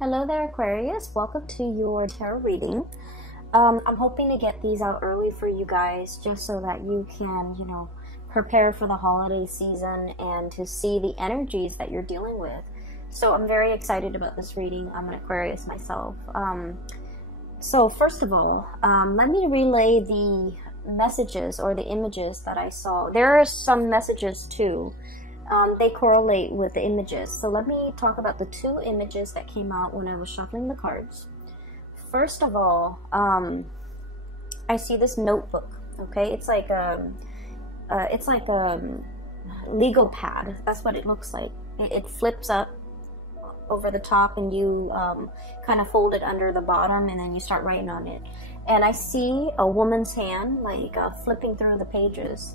Hello there, Aquarius. Welcome to your tarot reading. I'm hoping to get these out early for you guys just so that you can, prepare for the holiday season and to see the energies that you're dealing with. So I'm very excited about this reading. I'm an Aquarius myself. So first of all, let me relay the messages or the images that I saw. There are some messages too. They correlate with the images. So let me talk about the two images that came out when I was shuffling the cards. First of all, I see this notebook. Okay, it's like a legal pad. That's what it looks like. It flips up over the top, and you kind of fold it under the bottom, and then you start writing on it. And I see a woman's hand, like flipping through the pages.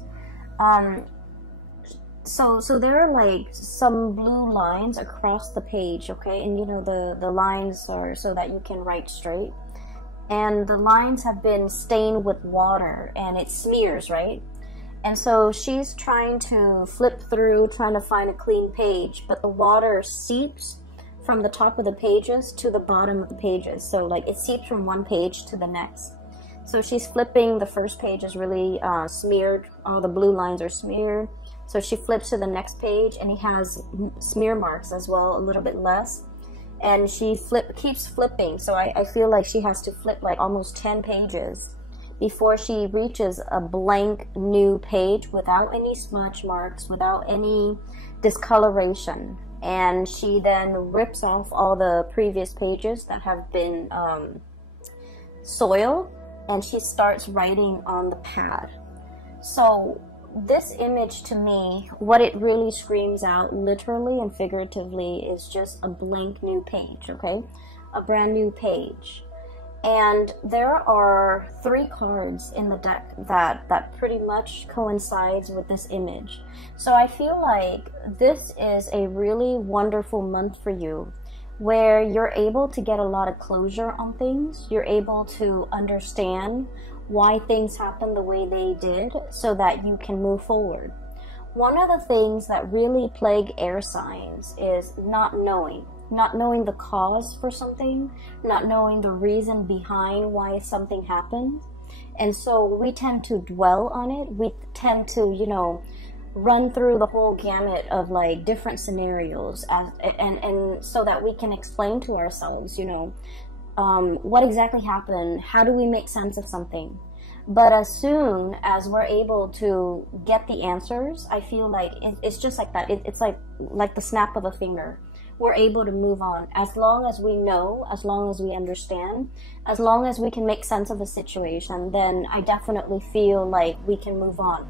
So there are like some blue lines across the page, okay? And the lines are so that you can write straight. And the lines have been stained with water and it smears, right? And so she's trying to flip through, trying to find a clean page, but the water seeps from the top of the pages to the bottom of the pages. So like it seeps from one page to the next. So she's flipping, the first page is really smeared, all the blue lines are smeared. So she flips to the next page, and it has smear marks as well, a little bit less. And she keeps flipping, so I feel like she has to flip like almost 10 pages before she reaches a blank new page without any smudge marks, without any discoloration. And she then rips off all the previous pages that have been soiled, and she starts writing on the pad. So this image, to me, what it really screams out literally and figuratively is just a blank new page, okay? A brand new page. And there are 3 cards in the deck that pretty much coincides with this image. So I feel like this is a really wonderful month for you, where you're able to get a lot of closure on things. You're able to understand why things happen the way they did so that you can move forward. One of the things that really plague air signs is not knowing the cause for something, not knowing the reason behind why something happened. And so we tend to dwell on it. We tend to, run through the whole gamut of like different scenarios and so that we can explain to ourselves, what exactly happened, how do we make sense of something. But as soon as we're able to get the answers, I feel like it's just like that. It's like the snap of a finger. We're able to move on. As long as we know, as long as we understand, as long as we can make sense of the situation, then I definitely feel like we can move on.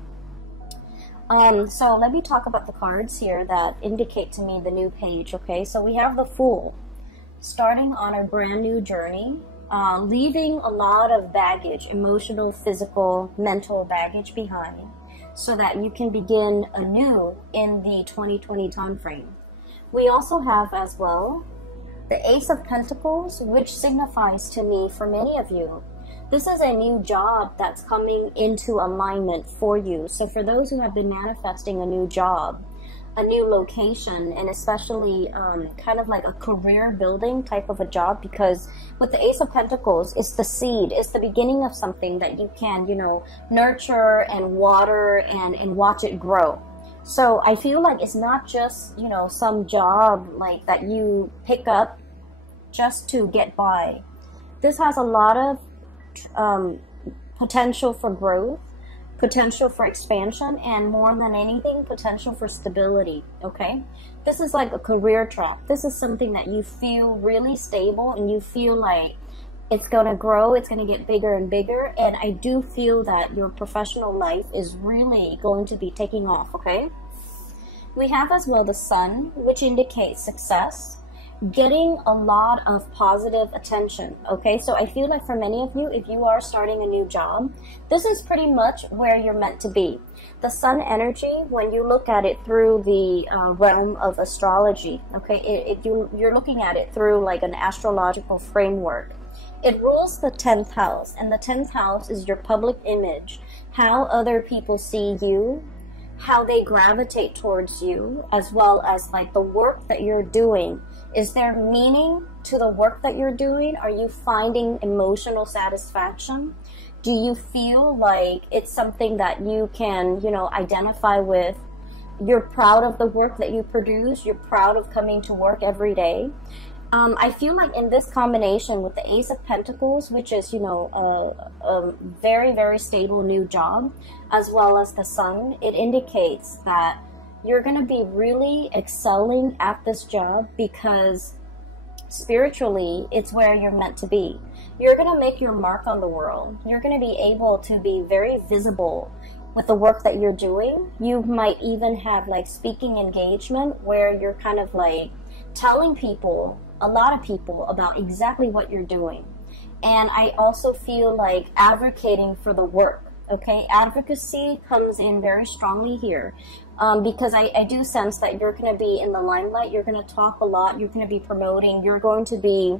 So let me talk about the cards here that indicate to me the new page, okay? So we have the Fool, starting on a brand new journey, leaving a lot of baggage, emotional, physical, mental baggage behind, so that you can begin anew in the 2020 time frame. We also have as well the Ace of Pentacles, which signifies to me, for many of you, this is a new job that's coming into alignment for you. So for those who have been manifesting a new job, a new location, and especially kind of like a career building type of a job, because with the Ace of Pentacles, it's the seed, it's the beginning of something that you can, nurture and water and watch it grow. So I feel like it's not just, some job like that you pick up just to get by. This has a lot of potential for growth, potential for expansion, and more than anything, potential for stability, okay? This is like a career track. This is something that you feel really stable, and you feel like it's going to grow, it's going to get bigger and bigger, and I do feel that your professional life is really going to be taking off, okay? We have as well the Sun, which indicates success, getting a lot of positive attention, okay? So I feel like for many of you, if you are starting a new job, this is pretty much where you're meant to be. The Sun energy, when you look at it through the realm of astrology, okay, you're looking at it through like an astrological framework. It rules the 10th house, and the 10th house is your public image, how other people see you, how they gravitate towards you, as well as like the work that you're doing Is there meaning to the work that you're doing? Are you finding emotional satisfaction? Do you feel like it's something that you can, you know, identify with? You're proud of the work that you produce. You're proud of coming to work every day. I feel like in this combination with the Ace of Pentacles, which is, you know, a very, very stable new job, as well as the Sun, it indicates that you're going to be really excelling at this job because spiritually, it's where you're meant to be. You're going to make your mark on the world. You're going to be able to be very visible with the work that you're doing. You might even have like speaking engagement where you're kind of like telling people, a lot of people, about exactly what you're doing. And I also feel like advocating for the work. Okay, advocacy comes in very strongly here because I do sense that you're going to be in the limelight. You're going to talk a lot. You're going to be promoting. You're going to be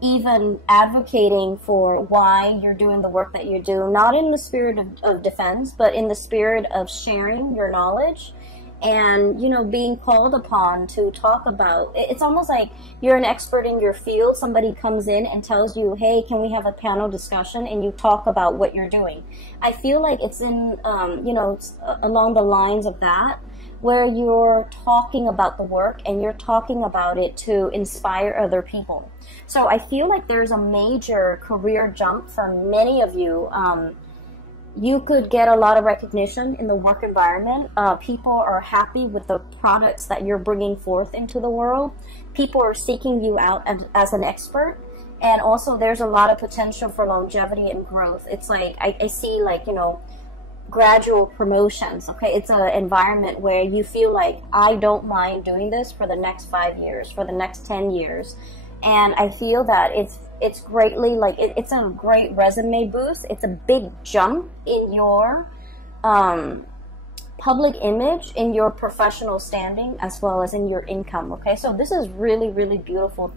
even advocating for why you're doing the work that you do, not in the spirit of defense, but in the spirit of sharing your knowledge and, you know, being called upon to talk about. It's almost like you're an expert in your field. Somebody comes in and tells you, hey, can we have a panel discussion? And you talk about what you're doing. I feel like it's in, you know, along the lines of that, where you're talking about the work and you're talking about it to inspire other people. So I feel like there's a major career jump for many of you. You could get a lot of recognition in the work environment. People are happy with the products that you're bringing forth into the world. People are seeking you out as an expert. And also there's a lot of potential for longevity and growth. It's like, I see like, you know, gradual promotions. Okay, it's an environment where you feel like, I don't mind doing this for the next 5 years, for the next 10 years. And I feel that it's greatly like it's a great resume boost. It's a big jump in your public image, in your professional standing, as well as in your income. Okay, so this is really, really beautiful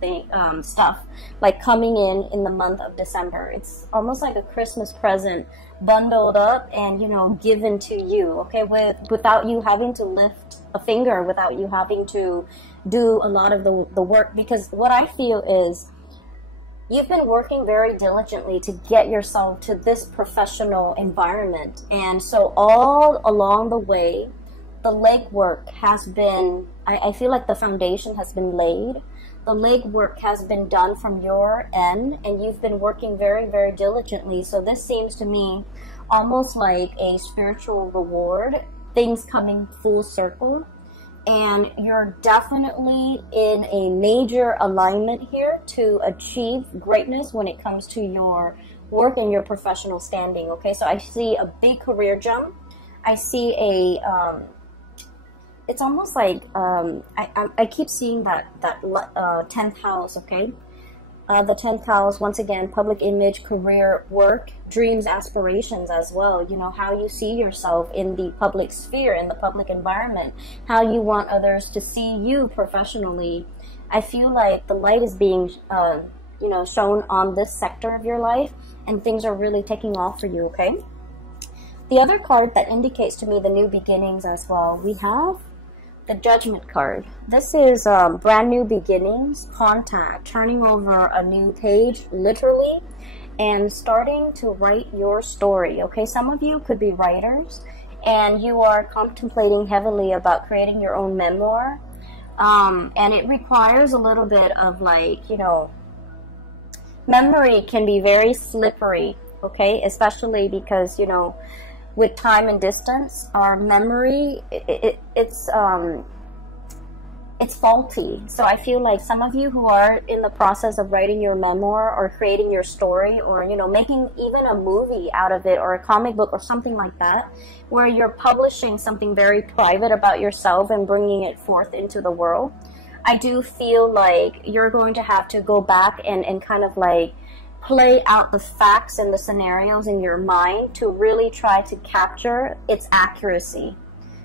stuff like coming in the month of December. It's almost like a Christmas present bundled up and, you know, given to you. Okay, without you having to lift a finger, without you having to do a lot of the work. Because what I feel is you've been working very diligently to get yourself to this professional environment. And so all along the way, the legwork has been, I feel like the foundation has been laid. The legwork has been done from your end, and you've been working very, very diligently. So this seems to me almost like a spiritual reward, things coming full circle. And you're definitely in a major alignment here to achieve greatness when it comes to your work and your professional standing. Okay, so I see a big career jump. I see a it's almost like I keep seeing that 10th house. Okay, the 10th house, once again, public image, career, work, dreams, aspirations as well. You know, how you see yourself in the public sphere, in the public environment, how you want others to see you professionally. I feel like the light is being, you know, shown on this sector of your life, and things are really taking off for you, okay? The other card that indicates to me the new beginnings as well, we have the Judgment card. This is brand new beginnings, contact, turning over a new page, literally, and starting to write your story. Okay, some of you could be writers, and you are contemplating heavily about creating your own memoir, and it requires a little bit of, like, you know, memory can be very slippery. Okay, especially because, you know, with time and distance, our memory, it's faulty. So I feel like some of you who are in the process of writing your memoir or creating your story, or, you know, making even a movie out of it, or a comic book or something like that, where you're publishing something very private about yourself and bringing it forth into the world, I do feel like you're going to have to go back and kind of like play out the facts and the scenarios in your mind to really try to capture its accuracy.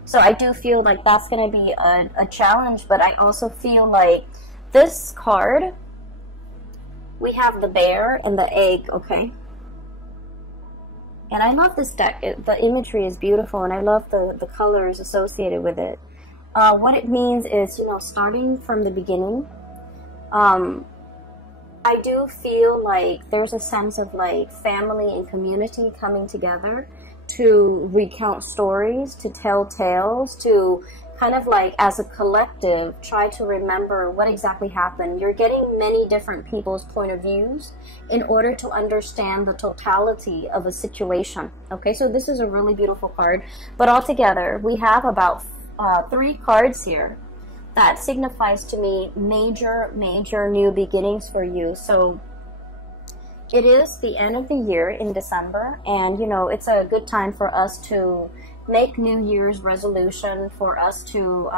So I do feel like that's going to be a challenge, but I also feel like this card, we have the bear and the egg, okay? And I love this deck. The imagery is beautiful, and I love the colors associated with it. What it means is, you know, starting from the beginning. I do feel like there's a sense of like family and community coming together to recount stories, to tell tales, to kind of like as a collective try to remember what exactly happened. You're getting many different people's point of views in order to understand the totality of a situation. Okay, so this is a really beautiful card, but altogether we have about 3 cards here that signifies to me major new beginnings for you. So it is the end of the year in December, and you know, it's a good time for us to make New Year's resolution, for us to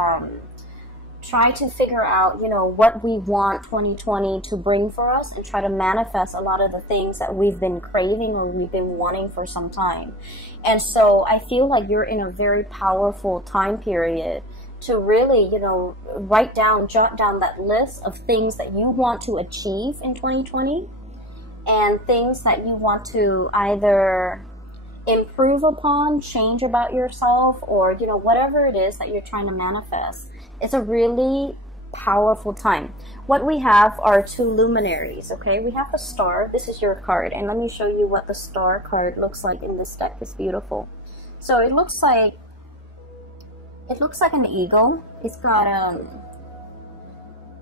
try to figure out, you know, what we want 2020 to bring for us, and try to manifest a lot of the things that we've been craving or we've been wanting for some time. And so I feel like you're in a very powerful time period to really, you know, jot down that list of things that you want to achieve in 2020, and things that you want to either improve upon, change about yourself, or, you know, whatever it is that you're trying to manifest. It's a really powerful time. What we have are 2 luminaries, okay? We have the star. This is your card, and let me show you what the star card looks like in this deck. It's beautiful. So it looks like an eagle. It's got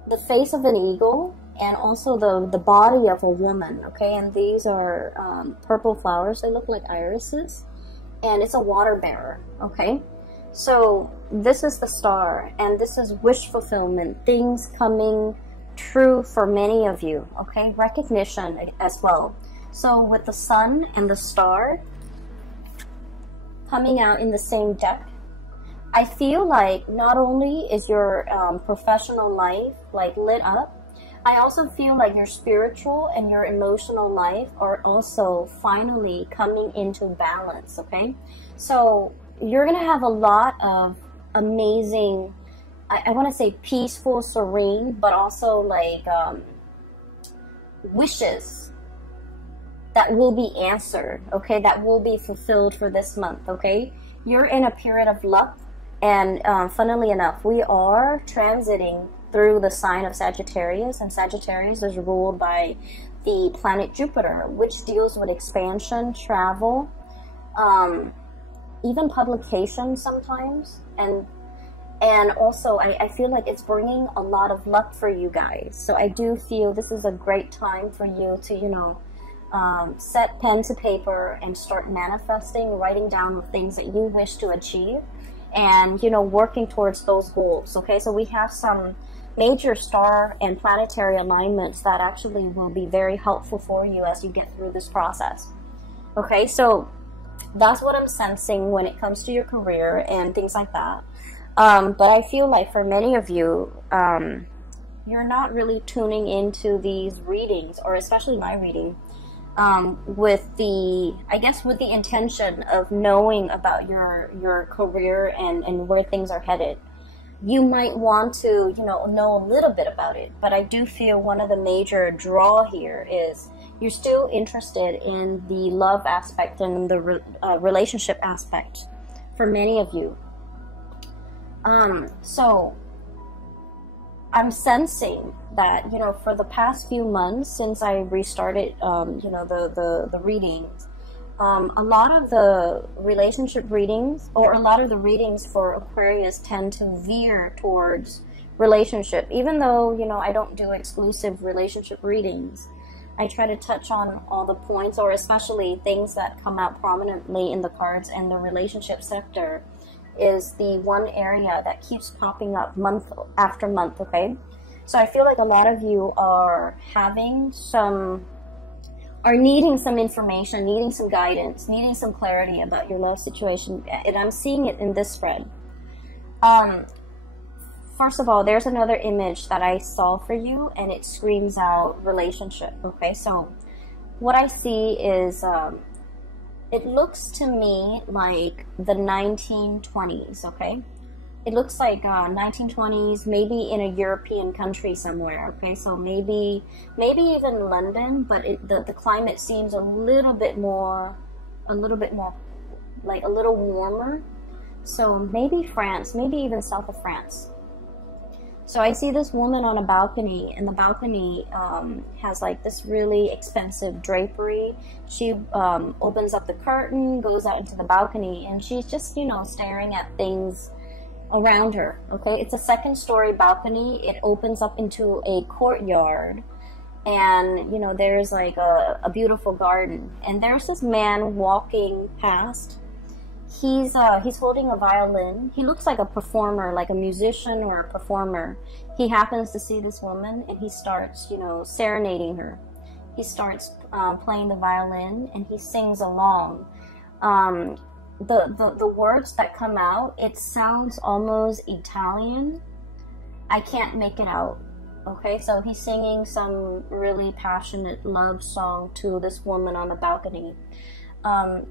the face of an eagle, and also the body of a woman, okay? And these are purple flowers. They look like irises, and it's a water bearer, okay? So this is the star, and this is wish fulfillment, things coming true for many of you, okay? Recognition as well. So with the sun and the star coming out in the same deck, I feel like not only is your professional life like lit up, I also feel like your spiritual and your emotional life are also finally coming into balance, okay? So you're going to have a lot of amazing, I want to say peaceful, serene, but also like wishes that will be answered, okay? That will be fulfilled for this month, okay? You're in a period of luck, and funnily enough, we are transiting through the sign of Sagittarius, and Sagittarius is ruled by the planet Jupiter, which deals with expansion, travel, even publication sometimes, and also I feel like it's bringing a lot of luck for you guys. So I do feel this is a great time for you to, you know, set pen to paper and start manifesting, writing down the things that you wish to achieve, and, you know, working towards those goals, okay? So we have some major star and planetary alignments that actually will be very helpful for you as you get through this process. Okay, so that's what I'm sensing when it comes to your career and things like that. But I feel like for many of you, you're not really tuning into these readings, or especially my reading, with the intention of knowing about your career and where things are headed. You might want to, you know a little bit about it, but I do feel one of the major draw here is you're still interested in the love aspect and the relationship aspect for many of you. So I'm sensing that, you know, for the past few months since I restarted, you know, the readings, a lot of the relationship readings, or a lot of the readings for Aquarius, tend to veer towards relationship. Even though, you know, I don't do exclusive relationship readings, I try to touch on all the points, or especially things that come out prominently in the cards, and the relationship sector is the one area that keeps popping up month after month, okay? So I feel like a lot of you are needing some information, needing some guidance, needing some clarity about your love situation, and I'm seeing it in this spread. First of all, there's another image that I saw for you, and it screams out relationship, okay? So what I see is, it looks to me like the 1920s, okay? It looks like 1920s, maybe in a European country somewhere, okay? So maybe even London, but the climate seems a little bit more, like a little warmer. So maybe France, maybe even south of France. So I see this woman on a balcony, and the balcony has like this really expensive drapery. She opens up the curtain, goes out into the balcony, and she's just, you know, staring at things around her. Okay, it's a second-story balcony. It opens up into a courtyard, and you know, there's like a beautiful garden, and there's this man walking past. He's holding a violin. He looks like a performer, like a musician or a performer. He happens to see this woman, and he starts, you know, serenading her. He starts playing the violin, and he sings along. The words that come out, it sounds almost Italian. I can't make it out. Okay, so he's singing some really passionate love song to this woman on the balcony.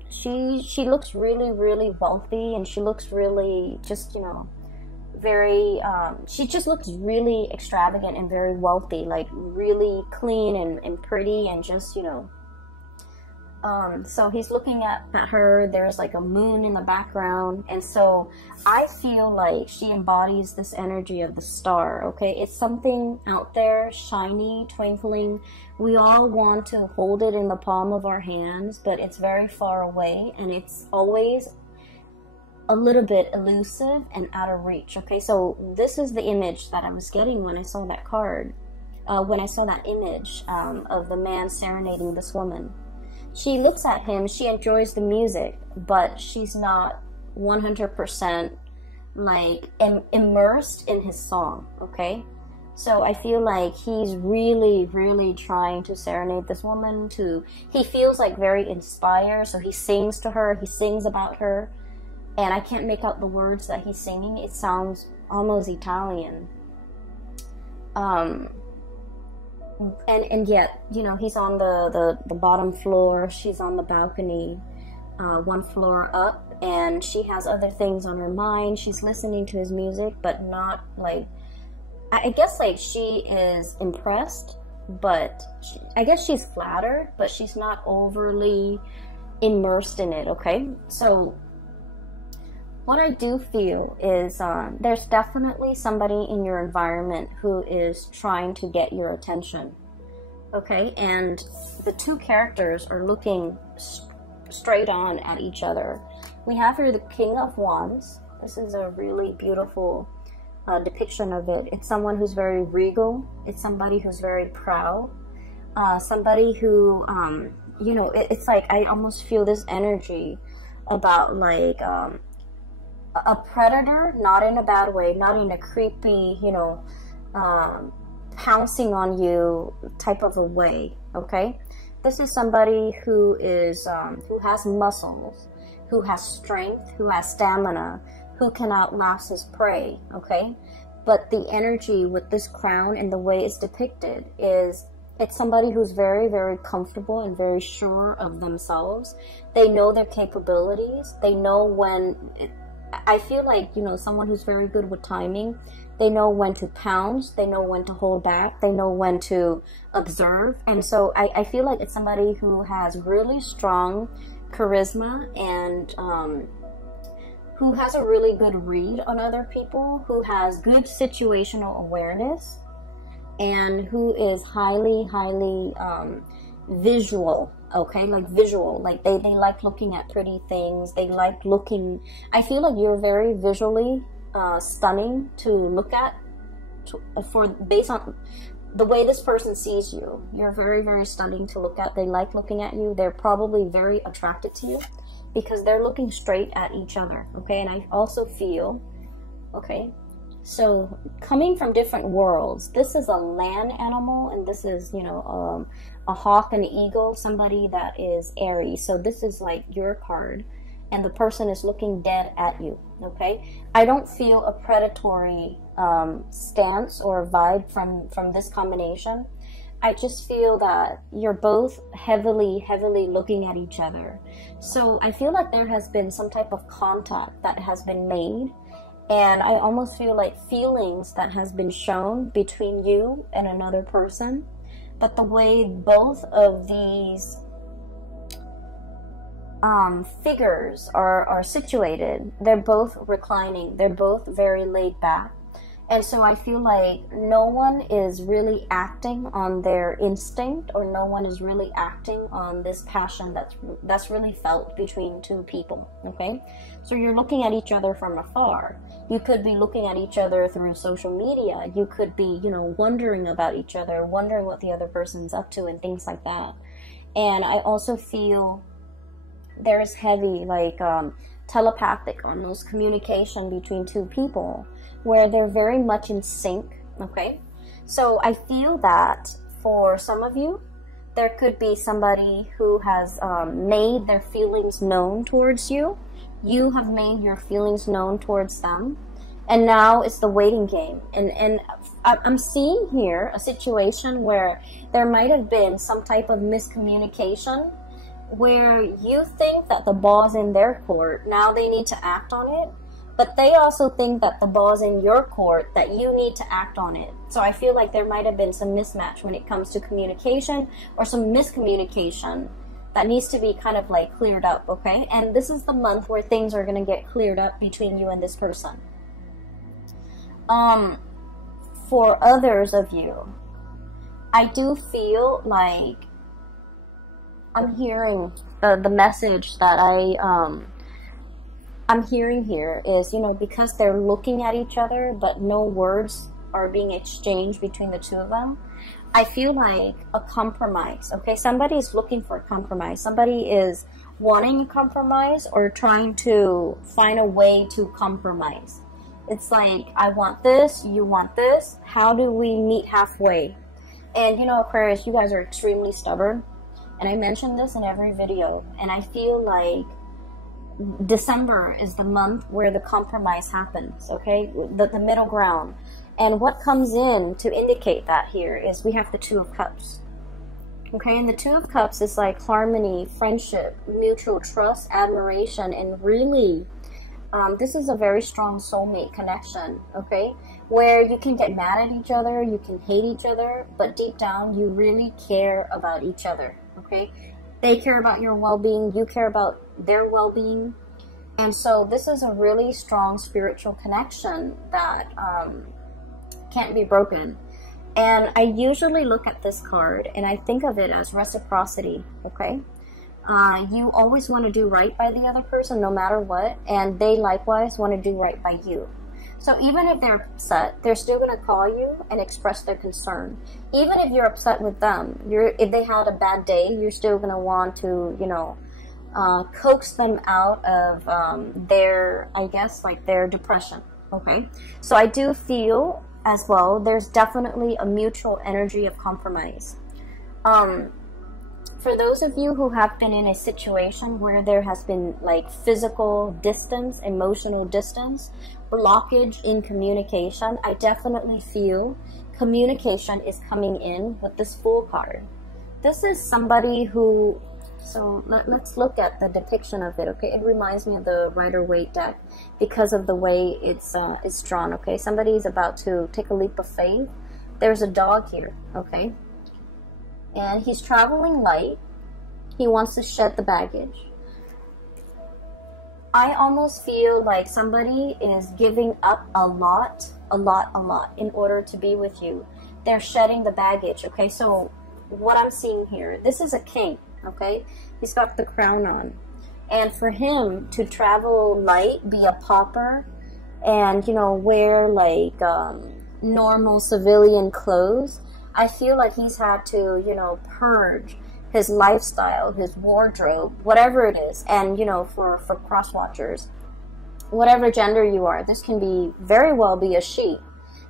She looks really, really wealthy, and she looks really just, you know, very, she just looks really extravagant and very wealthy, like really clean and pretty, and just, you know, so he's looking at her. There's like a moon in the background, and so I feel like she embodies this energy of the star. Okay, it's something out there, shiny, twinkling. We all want to hold it in the palm of our hands, but it's very far away, and it's always a little bit elusive and out of reach. Okay, so this is the image that I was getting when I saw that card, when I saw that image of the man serenading this woman. She looks at him, she enjoys the music, but she's not 100% like immersed in his song, okay? So I feel like he's really, really trying to serenade this woman. He feels like very inspired, so he sings to her, he sings about her, and I can't make out the words that he's singing. It sounds almost Italian. And yet, you know, he's on the bottom floor, she's on the balcony, one floor up, and she has other things on her mind. She's listening to his music, but not like, I guess like she is impressed, but I guess she's flattered, but she's not overly immersed in it, okay? So what I do feel is there's definitely somebody in your environment who is trying to get your attention, okay? And the two characters are looking straight on at each other. We have here the King of Wands. This is a really beautiful depiction of it. It's someone who's very regal. It's somebody who's very proud. Somebody who, you know, it's like I almost feel this energy about like a predator, not in a bad way, not in a creepy, you know, pouncing on you type of a way, okay? This is somebody who is, who has muscles, who has strength, who has stamina, who can outlast his prey, okay? But the energy with this crown and the way it's depicted is, it's somebody who's very, very comfortable and very sure of themselves. They know their capabilities. They know when... I feel like, you know, someone who's very good with timing. They know when to pounce. They know when to hold back. They know when to observe. And so I feel like it's somebody who has really strong charisma and who has a really good read on other people, who has good situational awareness, and who is highly, highly visual. Okay, like visual, like they like looking at pretty things. They like looking, I feel like you're very visually stunning to look at, based on the way this person sees you. You're very, very stunning to look at. They like looking at you. They're probably very attracted to you because they're looking straight at each other, okay? And I also feel, okay, so coming from different worlds, this is a land animal, and this is, you know, a hawk and an eagle, somebody that is Aries. So this is like your card, and the person is looking dead at you, okay? I don't feel a predatory stance or vibe from this combination. I just feel that you're both heavily, heavily looking at each other. So I feel like there has been some type of contact that has been made, and I almost feel like feelings that has been shown between you and another person. But the way both of these figures are situated. They're both reclining. They're both very laid back. And so I feel like no one is really acting on their instinct, or no one is really acting on this passion that's really felt between two people, okay? So you're looking at each other from afar. You could be looking at each other through social media. You could be, you know, wondering about each other, wondering what the other person's up to and things like that. And I also feel there's heavy, like, telepathic, almost communication between two people, where they're very much in sync, okay? So I feel that for some of you, there could be somebody who has made their feelings known towards you. You have made your feelings known towards them. And now it's the waiting game. And I'm seeing here a situation where there might have been some type of miscommunication, where you think that the ball's in their court. Now they need to act on it. But they also think that the ball's in your court, that you need to act on it. So I feel like there might have been some mismatch when it comes to communication, or some miscommunication that needs to be kind of like cleared up, okay? And this is the month where things are going to get cleared up between you and this person. For others of you, I do feel like I'm hearing the message that I'm hearing here is, you know, because they're looking at each other, but no words are being exchanged between the two of them. I feel like a compromise, okay? Somebody is looking for a compromise. Somebody is wanting a compromise, or trying to find a way to compromise. It's like, I want this, you want this. How do we meet halfway? And, you know, Aquarius, you guys are extremely stubborn. And I mention this in every video. And I feel like December is the month where the compromise happens, okay? The middle ground. And what comes in to indicate that here is we have the Two of Cups. Okay, and the Two of Cups is like harmony, friendship, mutual trust, admiration, and really, this is a very strong soulmate connection, okay? Where you can get mad at each other, you can hate each other, but deep down, you really care about each other, okay? They care about your well-being, you care about their well-being. And so this is a really strong spiritual connection that can't be broken. And I usually look at this card and I think of it as reciprocity, okay? You always want to do right by the other person no matter what, and they likewise want to do right by you. So even if they're upset, they're still going to call you and express their concern. Even if you're upset with them, if they had a bad day, you're still going to want to, you know, coax them out of their, I guess, like their depression, okay? So I do feel as well, there's definitely a mutual energy of compromise. For those of you who have been in a situation where there has been like physical distance, emotional distance, blockage in communication, I definitely feel communication is coming in with this Fool card. This is somebody who, so let's look at the depiction of it, okay? It reminds me of the Rider-Waite deck because of the way it's drawn, okay? Somebody's about to take a leap of faith. There's a dog here, okay? And he's traveling light. He wants to shed the baggage. I almost feel like somebody is giving up a lot in order to be with you. They're shedding the baggage, okay? So what I'm seeing here, this is a king, okay? He's got the crown on. And for him to travel light, be a pauper, and, you know, wear like normal civilian clothes, I feel like he's had to, you know, purge his lifestyle, his wardrobe, whatever it is. And, you know, for cross-watchers, whatever gender you are, this can be very well be a she.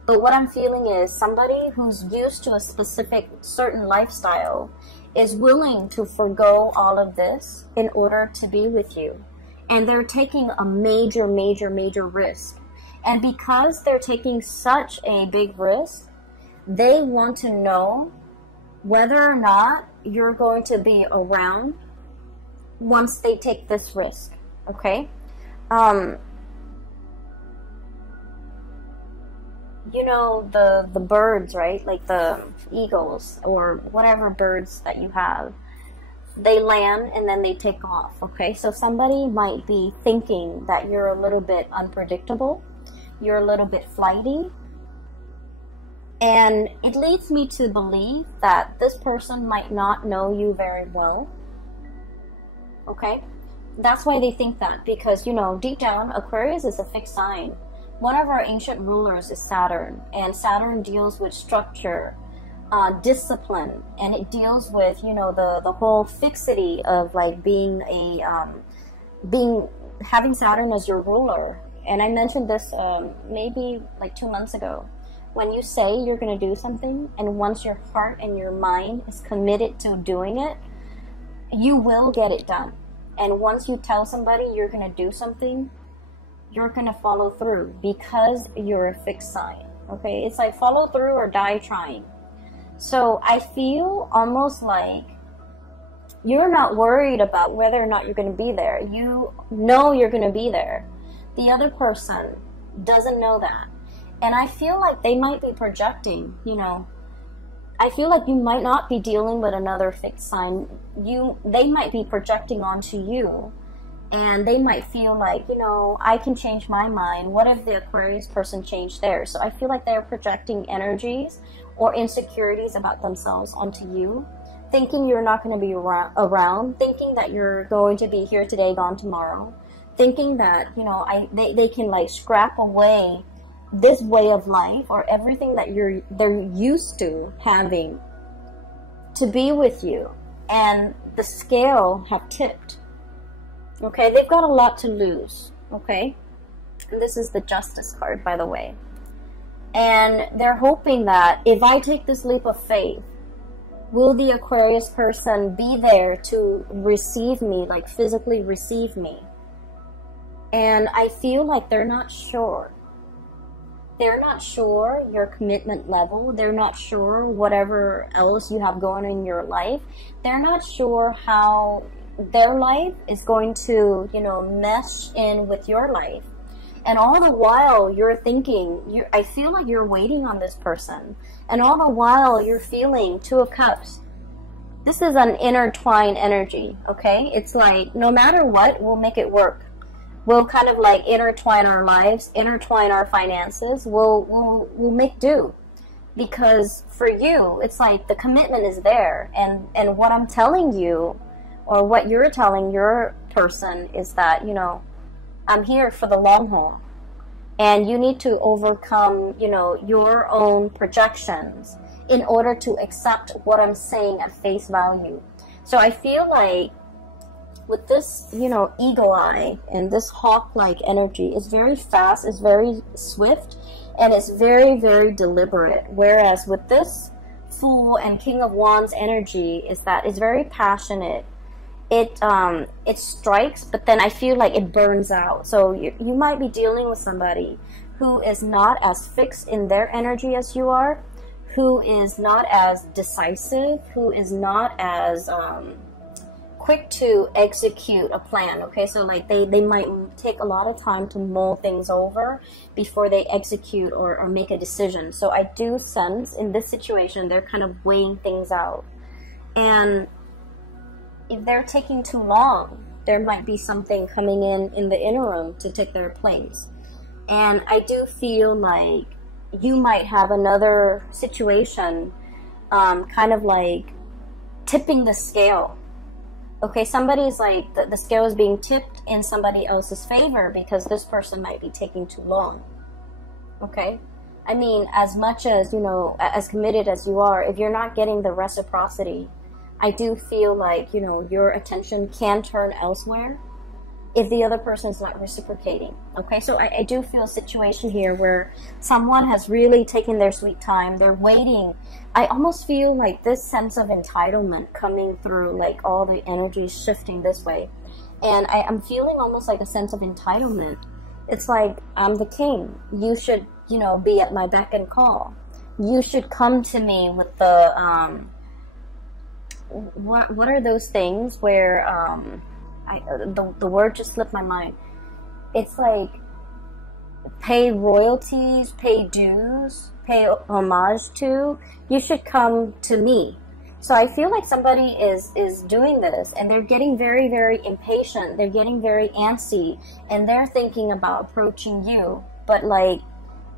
But what I'm feeling is somebody who's used to a specific certain lifestyle is willing to forgo all of this in order to be with you. And they're taking a major risk. And because they're taking such a big risk, they want to know whether or not you're going to be around once they take this risk, okay? You know, the birds, right? Like the eagles or whatever birds that you have. they land and then they take off, okay? So somebody might be thinking that you're a little bit unpredictable, you're a little bit flighty, and it leads me to believe that this person might not know you very well, okay? That's why they think that, because, you know, deep down, Aquarius is a fixed sign. One of our ancient rulers is Saturn, and Saturn deals with structure, discipline, and it deals with, you know, the whole fixity of like being having Saturn as your ruler. And I mentioned this maybe like 2 months ago. When you say you're going to do something, and once your heart and your mind is committed to doing it, you will get it done. And once you tell somebody you're going to do something, you're going to follow through, because you're a fixed sign, okay? It's like follow through or die trying. So I feel almost like you're not worried about whether or not you're going to be there. You know you're going to be there. The other person doesn't know that. And I feel like they might be projecting, you know. I feel like you might not be dealing with another fixed sign. They might be projecting onto you, and they might feel like, you know, I can change my mind. What if the Aquarius person changed theirs? So I feel like they're projecting energies or insecurities about themselves onto you, thinking you're not going to be around, thinking that you're going to be here today, gone tomorrow, thinking that, you know, they can like scrap away this way of life or everything that they're used to having to be with you, and the scale have tipped. Okay, they've got a lot to lose. Okay, and this is the Justice card, by the way, and they're hoping that if I take this leap of faith, will the Aquarius person be there to receive me, like physically receive me? And I feel like they're not sure. They're not sure your commitment level. They're not sure whatever else you have going on in your life. They're not sure how their life is going to, you know, mesh in with your life. And all the while you're thinking, I feel like you're waiting on this person. And all the while you're feeling Two of Cups. This is an intertwined energy, okay? It's like, no matter what, we'll make it work. We'll kind of like intertwine our lives, intertwine our finances. We'll make do, because for you, it's like the commitment is there, and what I'm telling you, or what you're telling your person, is that, you know, I'm here for the long haul, and you need to overcome, you know, your own projections in order to accept what I'm saying at face value. So I feel like with this, you know, eagle eye and this hawk-like energy, is very fast, it's very swift, and it's very, very deliberate. Whereas with this Fool and King of Wands energy, is that it's very passionate. It strikes, but then I feel like it burns out. So you might be dealing with somebody who is not as fixed in their energy as you are, who is not as decisive, who is not as quick to execute a plan, okay? So like they might take a lot of time to mull things over before they execute or make a decision. So I do sense in this situation they're kind of weighing things out. And if they're taking too long, there might be something coming in the interim to take their place. And I do feel like you might have another situation kind of like tipping the scale. Okay, somebody's like, the scale is being tipped in somebody else's favor because this person might be taking too long. Okay? I mean, as much as, you know, as committed as you are, if you're not getting the reciprocity, I do feel like, you know, your attention can turn elsewhere if the other person is not reciprocating. Okay, so I do feel a situation here where someone has really taken their sweet time. They're waiting. I almost feel like this sense of entitlement coming through, like all the energy shifting this way. And I'm feeling almost like a sense of entitlement. It's like, I'm the king. You should, you know, be at my beck and call. You should come to me with the, what are those things where, the word just slipped my mind. It's like pay royalties, pay dues, pay homage to. You should come to me. So I feel like somebody is doing this, and they're getting very, very impatient. They're getting very antsy, and they're thinking about approaching you, but like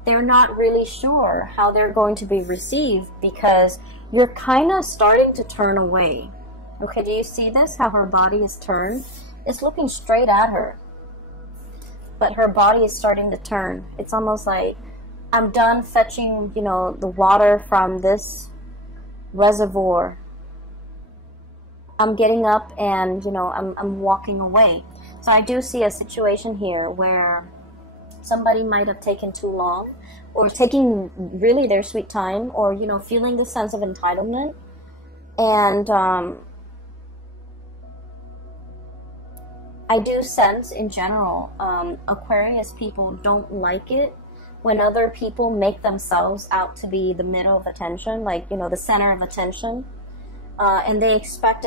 they're not really sure how they're going to be received, because you're kind of starting to turn away. Okay, do you see this? How her body is turned? It's looking straight at her, but her body is starting to turn. It's almost like, I'm done fetching, you know, the water from this reservoir. I'm getting up and, you know, I'm walking away. So I do see a situation here where somebody might have taken too long, or taking really their sweet time, or, you know, feeling the sense of entitlement. And I do sense in general, Aquarius people don't like it when other people make themselves out to be the middle of attention, like, you know, the center of attention, and they expect